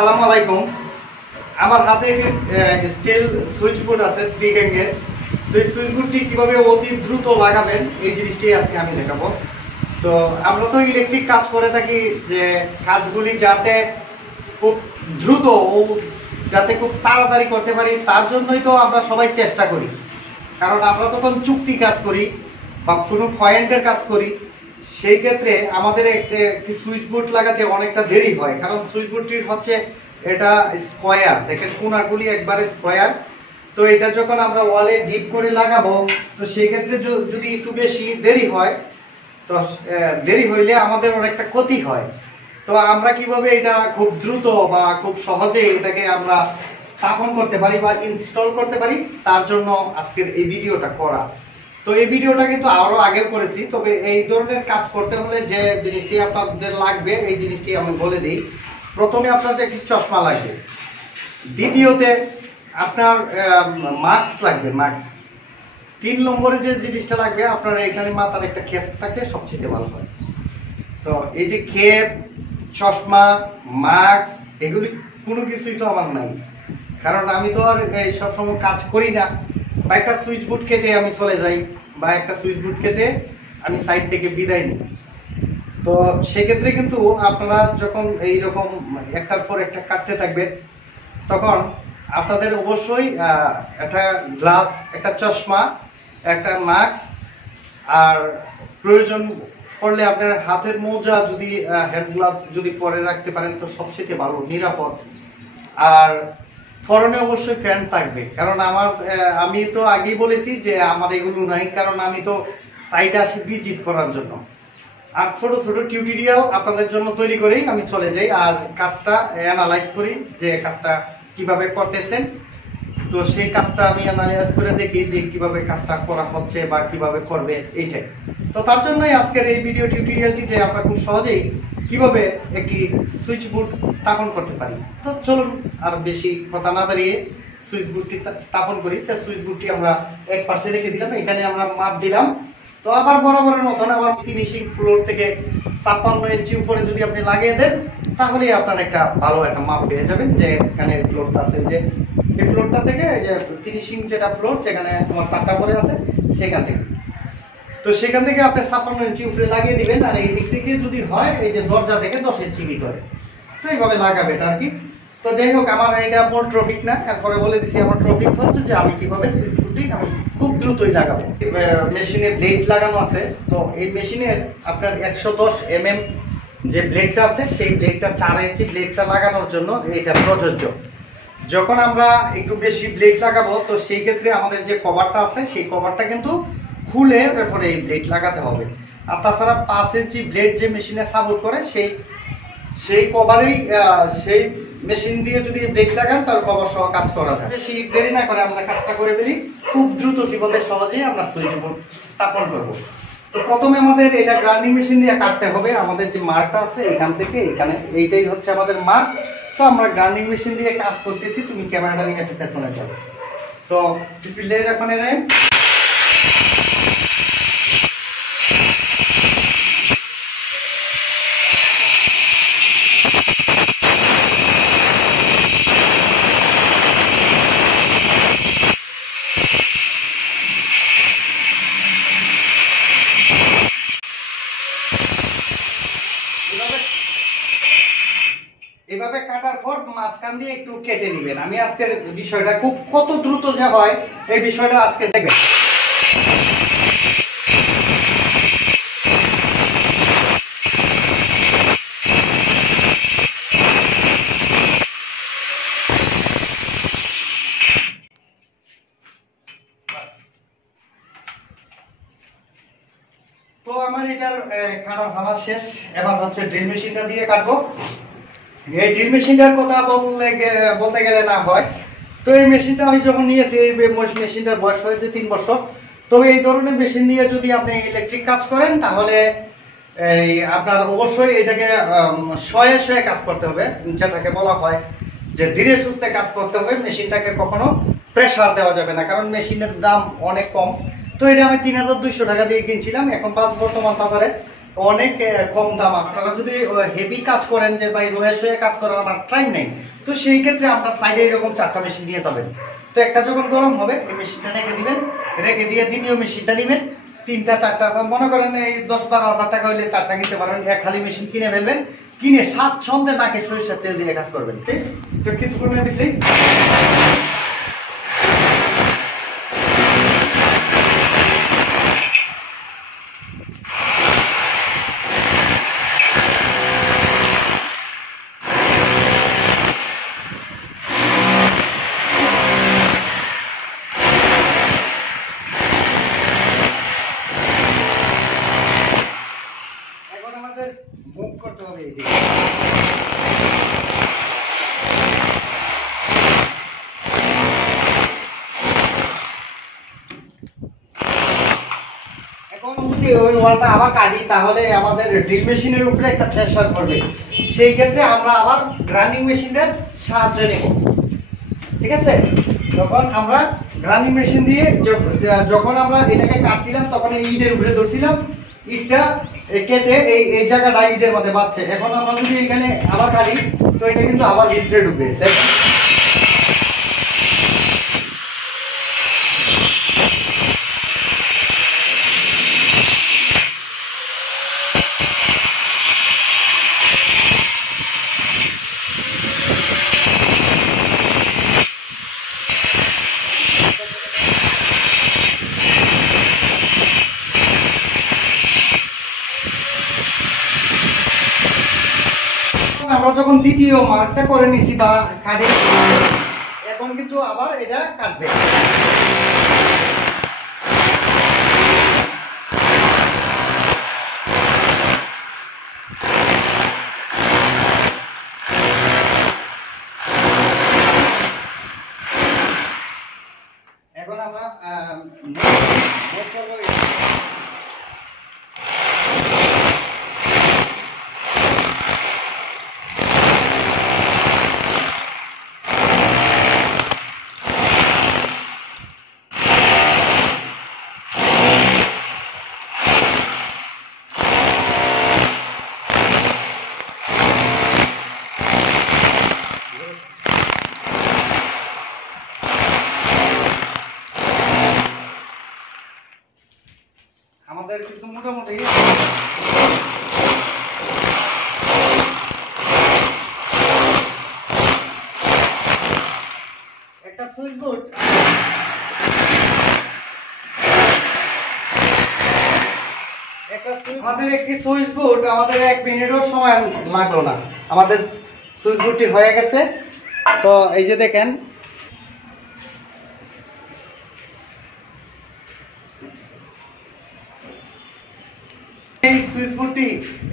আসসালামু আলাইকুম। আমার হাতে একটি স্টিল সুইচ বোর্ড আছে 3 গ্যাংয়ের। তো এই সুইচ বোর্ডটি কিভাবে অতি দ্রুত লাগাবেন এই জিনিসটি আজকে আমি দেখাবো। তো আমরা তো ইলেকট্রিক কাজ করে থাকি, যে কাজগুলি যাতে খুব দ্রুত ও যাতে খুব তাড়াতাড়ি করতে পারি, তার জন্যই তো আমরা সবাই চেষ্টা করি। কারণ আমরা তখন চুক্তি কাজ করি বা কোনো পয়েন্টের কাজ করি, সেই ক্ষেত্রে আমাদের একটি সুইচ বোর্ড লাগাতে অনেকটা দেরি হয়। কারণ সুইচ বোর্ডটির হচ্ছে এটা স্কোয়ার, দেখেন কোণাগুলি একবারে স্কোয়ার। তো এটা যখন আমরা ওয়ালে ডিপ করে লাগাবো, তো সেই ক্ষেত্রে যদি একটু বেশি দেরি হয়, তো দেরি হইলে আমাদের অনেকটা ক্ষতি হয়। তো আমরা কিভাবে এটা খুব দ্রুত বা খুব সহজে এটাকে আমরা স্থাপন করতে পারি বা ইনস্টল করতে পারি, তার জন্য আজকের এই ভিডিওটা করা। তো এই ভিডিওটা কিন্তু আরো আগেও করেছি, তবে এই ধরনের কাজ করতে হলে যে জিনিসটি আপনাদের লাগবে এই জিনিসটি আমি বলে দিই। প্রথমে আপনার একটি চশমা লাগবে, দ্বিতীয়তে আপনার মাস্ক লাগবে, মাস্ক। 3 নম্বরে যে জিনিসটা লাগবে আপনার এখানে মাথার একটা খেপ থাকে, সবচেয়ে ভালো হয়। তো এই যে খেপ, চশমা, মাস্ক, এগুলি কোনো কিছুই তো আমার নাই, কারণ আমি তো আর এই সবসময় কাজ করি না। বা একটা সুইচ বোর্ড কেটে আমি চলে যাই, বা একটা সুইচ বোর্ড কেটে আমি সাইড থেকে বিদায় নিই। তো সেক্ষেত্রে কিন্তু আপনারা যখন এইরকম একটার পর একটা কাটতে থাকবেন, তখন আপনাদের অবশ্যই একটা গ্লাস, একটা চশমা, একটা মাস্ক, আর প্রয়োজন পড়লে আপনার হাতের মোজা, যদি হ্যান্ড গ্লাভস যদি পরে রাখতে পারেন তো সবচেয়ে ভালো, নিরাপদ। আর পরনে অবশ্যই প্যান্ট থাকবে, কারণ আমি তো আগেই বলেছি যে আমার এগুলো নাই, কারণ আমি তো সাইডে আসি ভিজিট করার জন্য। আর ছোট ছোট টিউটোরিয়াল আপনাদের জন্য তৈরি করেই আমি চলে যাই, আর কাজটা অ্যানালাইজ করি যে কাজটা কিভাবে করতেছেন। তো সেই কাজটা আমি অ্যানালাইজ করে দেখি যে কিভাবে কাজটা করা হচ্ছে বা কিভাবে করবে, এইটাই। তো তার জন্যই আজকের এই ভিডিও টিউটোরিয়ালটি, যে আমরা খুব সহজেই কিভাবে একটি সুইচ বোর্ড স্থাপন করতে পারি। তো চলুন আর বেশি কথা না বাড়িয়ে সুইচ বোর্ডটি স্থাপন করি। তো সুইচ বোর্ডটি আমরা এক পাশে রেখে দিলাম, এখানে আমরা মাপ দিলাম। তো আবার বরাবরের মতন আবার ফিনিশিং ফ্লোর থেকে 56 ইঞ্চি উপরে যদি আপনি লাগিয়ে দেন, তাহলে আপনার একটা ভালো একটা মাপ পেয়ে যাবেন। যে এখানে ফ্লোরটা আছে, যে এই ফ্লোরটা থেকে যে ফিনিশিং যেটা ফ্লোর, যেখানে তোমার তারটা পরে আছে, সেখান থেকে। তো সেখান থেকে আপনি 56 ইঞ্চি উপরে লাগিয়ে দিবেন। আর এই দিক থেকে যদি হয়, এই যে দরজা থেকে 10 ইঞ্চি ভিতরে, তো এইভাবে লাগাবে আর কি। তো যাই হোক, আমার এটা মূল ট্রফিক না, এরপরে বলে দিচ্ছি আমার ট্রফিক হচ্ছে যে আমি কিভাবে সুইচ বোর্ডটি আমি খুব দ্রুতই লাগাবো। মেশিনে ব্লেড লাগানো আছে, তো এই মেশিনের আপনার 110 mm যে ব্লেডটা আছে, সেই ব্লেডটা 4 ইঞ্চি ব্লেডটা লাগানোর জন্য এটা প্রযোজ্য। যখন আমরা একটু বেশি ব্লেড লাগাবো, তো সেই ক্ষেত্রে আমাদের যে কভারটা আছে, সেই কভারটা কিন্তু খুলে তারপরে এই ব্লেড লাগাতে হবে। আর তাছাড়া 5 ইঞ্চি ব্লেড যে মেশিনে সাপোর্ট করে, সেই কভারেই সেই মেশিন দিয়ে যদি ব্লেড লাগান, তার কভার সহ কাজ করা যায়। বেশি দেরি না করে আমরা কাজটা করে ফেলি, খুব দ্রুত কিভাবে সহজেই আমরা সুইচ বোর্ড স্থাপন করব। তো প্রথমে আমাদের এটা গ্রাইন্ডিং মেশিন দিয়ে কাটতে হবে। আমাদের যে মার্কটা আছে এখান থেকে এখানে, এইটাই হচ্ছে আমাদের মার্ক। তো আমরা গ্রাইন্ডিং মেশিন দিয়ে কাজ করতেছি, তুমি ক্যামেরাটা নিয়ে একটু পেছনে যাও। তো বিসমিল্লাহির রহমানির রহিম। এভাবে কাটার পর মাঝখান দিয়ে একটু কেটে নেবেন। আমি আজকের বিষয়টা কত দ্রুত যে হয়, এই বিষয়টা আজকে দেখবেন। তো আমার এটার কাটার ফালা শেষ, এবার হচ্ছে ড্রিল মেশিনটা দিয়ে কাটবো। এই ড্রিল মেশিনটার কথা বলতে গেলে না হয়। তো এই মেশিনটা আমি যখন নিয়েছি, এই মেশিনটার বয়স হয়েছে 3 বছর। তবে এই ধরনের মেশিন দিয়ে যদি আপনি ইলেকট্রিক কাজ করেন, তাহলে এই আপনার অবশ্যই এটাকে শয়ে শয়ে কাজ করতে হবে, যেটাকে বলা হয় যে ধীরে সুস্থে কাজ করতে হবে। মেশিনটাকে কখনো প্রেসার দেওয়া যাবে না, কারণ মেশিনের দাম অনেক কম। তো এটা আমি 3200 টাকা দিয়ে কিনছিলাম, এখন বর্তমান বাজারে অনেক কম দাম। আপনারা যদি হেভি কাজ করেন, যে ভাই রয়ে শুয়ে কাজ করার আমার টাইম নেই, তো সেই ক্ষেত্রে আপনার সাইডে এরকম 4টা মেশিন নিয়ে যাবেন। তো একটা যখন গরম হবে এই মেশিনটা রেখে দিবেন, রেখে দিয়ে দ্বিতীয় মেশিনটা নেবেন। 3টা 4টা মনে করেন এই 10-12 হাজার টাকা হলে 4টা কিনতে পারেন। এক খালি মেশিন কিনে ফেলবেন, কিনে স্বাচ্ছন্দ্যে নাকে সরিষার তেল দিয়ে কাজ করবেন। ঠিক, তো কিছুক্ষণের ভিতরেই মুভ করতে হবে এই দিকে। এখন যদি ওই ওয়ালটা আবার কাটি তাহলে আমাদের ড্রিল মেশিনের উপরে একটা প্রেসার পড়বে। সেই ক্ষেত্রে আমরা আবার গ্রাইন্ডিং মেশিনের সাহায্য নেব। ঠিক আছে, যখন আমরা গ্রাইন্ডিং মেশিন দিয়ে যখন আমরা এটাকে কাটছিলাম তখন এই ইটের উপরে ধরছিলাম, ইটটা কেটে এই জায়গাটা ইটের মধ্যে বাঁচছে। এখন আমরা যদি এখানে আবার কাটি তো এটা কিন্তু আবার ভিতরে ঢুকবে। আমরা যখন দ্বিতীয় মার্কটা করে নিছি বা কাটে, এখন কিন্তু আবার এটা কাটবে। এখন আমরা আমাদের কিন্তু মোটামুটি একটা সুইচ বোর্ড আমাদের একটি সুইচ বোর্ড আমাদের 1 মিনিটও সময় লাগলো না, আমাদের সুইচ বোর্ডটি হয়ে গেছে। তো এই যে দেখেন এই সুইচ বোর্ডটি,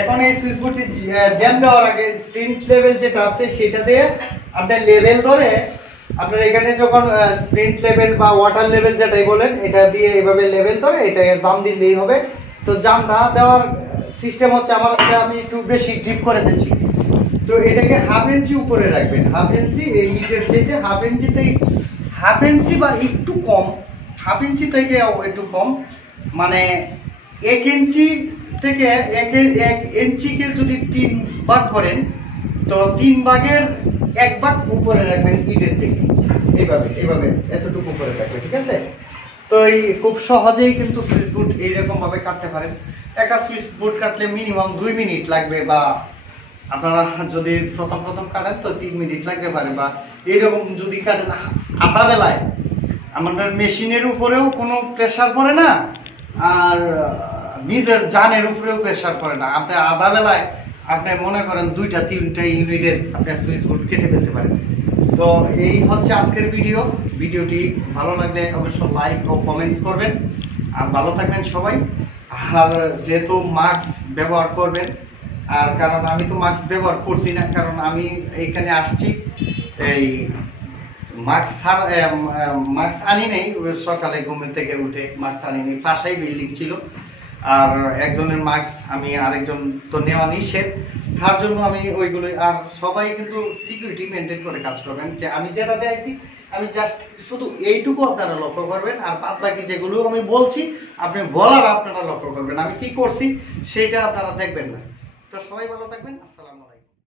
এখন এই সুইচ বোর্ডটি জ্যাম দেওয়ার আগে স্প্রিন্ট লেভেল যেটা আছে সেটা দিয়ে আপনার লেভেল ধরে আপনার এখানে যখন স্প্রিন্ট লেভেল বা ওয়াটার লেভেল যেটাই বলেন এটা দিয়ে এইভাবে লেভেল ধরে এটা জাম দিলেই হবে। তো জামটা দেওয়ার সিস্টেম হচ্ছে আমি একটু বেশি ডিপ করে দিচ্ছি। তো এটাকে 1/2 ইঞ্চি উপরে রাখবেন, 1/2 ইঞ্চি এই ইটের থেকে 1/2 ইঞ্চিতেই, 1/2 ইঞ্চি বা একটু কম, 1/2 ইঞ্চি থেকে একটু কম, মানে 1 ইঞ্চি থেকে 1 ইঞ্চিকে যদি 3 ভাগ করেন তো 3 ভাগের 1 ভাগ উপরে রাখবেন ইটের থেকে, এইভাবে এইভাবে এতটুকু উপরে রাখবেন। ঠিক আছে, তো এই খুব সহজেই কিন্তু সুইচ বোর্ড এইরকম ভাবে কাটতে পারেন। একটা সুইচ বোর্ড কাটলে মিনিমাম 2 মিনিট লাগবে, বা আপনারা যদি প্রথম কাটেন তো 3 মিনিট লাগতে পারে, বা এইরকম যদি কাটেন আধা বেলায় আমাদের মেশিনের উপরেও কোনো প্রেসার পড়ে না আর নিজের জানের উপরেও প্রেসার পড়ে না। আপনি আধা বেলায় আপনি মনে করেন 2-3টা ইউনিটের আপনার সুইচ বোর্ড কেটে ফেলতে পারেন। তো এই হচ্ছে আজকের ভিডিওটি ভালো লাগলে অবশ্যই লাইক ও কমেন্টস করবেন, আর ভালো থাকবেন সবাই। আর যেহেতু মাস্ক ব্যবহার করবেন, আর কারণ আমি তো মাস্ক ব্যবহার করছি না, কারণ আমি এইখানে আসছি এই মাস্ক আনি নেই, সকালে ঘুমের থেকে উঠে মাস্ক আনি নেই, পাশেই বিল্ডিং ছিল আর একজনের মাস্ক আমি আরেকজন তো নেওয়া নিষেধ, তার জন্য আমি ওইগুলো। আর সবাই কিন্তু সিকিউরিটি মেনটেন করে কাজ করবেন, যে আমি যেটা দিয়েছি আমি জাস্ট শুধু এইটুকু আপনারা লক্ষ্য করবেন, আর বাদ বাকি যেগুলো আমি বলছি আপনি বলার আপনারা লক্ষ্য করবেন, আমি কি করছি সেটা আপনারা দেখবেন না। তো সবাই ভালো থাকবেন, আসসালামু আলাইকুম।